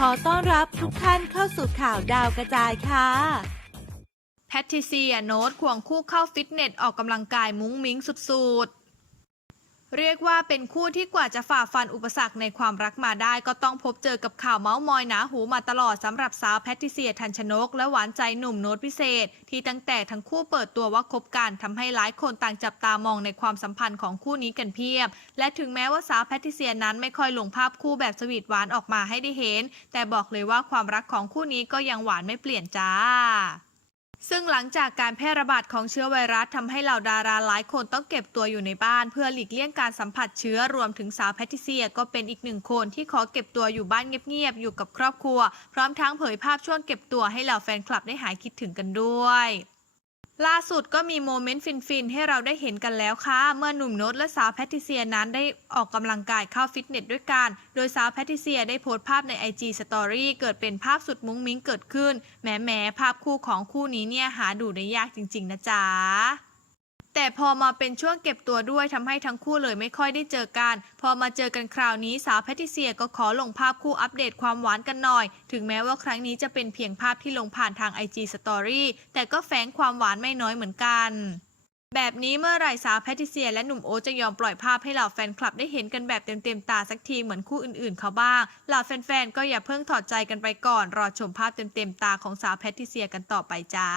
ขอต้อนรับทุกท่านเข้าสู่ข่าวดาวกระจายค่ะ แพทริเซียโน้ตควงคู่เข้าฟิตเนสออกกำลังกายมุ้งมิ้งสุดๆ เรียกว่าเป็นคู่ที่กว่าจะฝ่าฟันอุปสรรคในความรักมาได้ ก็ต้องพบเจอกับข่าวเมาส์มอยหนาหูมาตลอดสำหรับสาวแพทริเซียทันชนก และหวานใจหนุ่มโน้ตพิเศษ ที่ตั้งแต่ทั้งคู่เปิดตัวว่าคบกันทำให้หลายคนต่างจับตามองในความสัมพันธ์ของคู่นี้กันเพียบ และถึงแม้ว่าสาวแพทริเซียนั้นไม่ค่อยลงภาพคู่แบบสวีทหวานออกมาให้ได้เห็น แต่บอกเลยว่าความรักของคู่นี้ก็ยังหวานไม่เปลี่ยนจ้า ซึ่งหลังจากการแพร่ระบาดของเชื้อไวรัสทำให้เหล่าดาราหลายคนต้องเก็บตัวอยู่ในบ้าน เพื่อหลีกเลี่ยงการสัมผัสเชื้อรวมถึงสาวแพทิเซียก็เป็นอีกหนึ่งคนที่ขอเก็บตัวอยู่บ้านเงียบๆอยู่กับครอบครัว พร้อมทั้งเผยภาพช่วงเก็บตัวให้เหล่าแฟนคลับได้หายคิดถึงกันด้วย ล่าสุดก็มีโมเมนต์ฟิน ๆ ให้เราได้เห็นกันแล้วค่ะ เมื่อหนุ่มโน้ตและสาวแพทิเซียนั้นได้ออกกำลังกายเข้าฟิตเนสด้วยกัน โดยสาวแพทิเซียได้โพสต์ภาพใน IG Story เกิดเป็นภาพสุดมุ้งมิ้งเกิดขึ้นแหมแหมภาพคู่ของคู่นี้เนี่ยหาดูได้ยากจริง ๆ นะจ๊ะ แต่พอมาเป็นช่วงเก็บตัวด้วยทำให้ทั้งคู่เลยไม่ค่อยได้เจอกัน พอมาเจอกันคราวนี้สาวแพทิเซียก็ขอลงภาพคู่อัปเดตความหวานกันหน่อย ถึงแม้ว่าครั้งนี้จะเป็นเพียงภาพที่ลงผ่านทาง IG Story แต่ก็แฝงความหวานไม่น้อยเหมือนกันแบบนี้เมื่อไหร่สาวแพทิเซียและหนุ่มโอจะยอมปล่อยภาพให้เหล่าแฟนคลับได้เห็นกันแบบเต็มๆตาสักทีเหมือนคู่อื่นๆเขาบ้าง เหล่าแฟนๆก็อย่าเพิ่งถอดใจกันไปก่อน รอชมภาพเต็มๆตาของสาวแพทิเซียกันต่อไปจ้า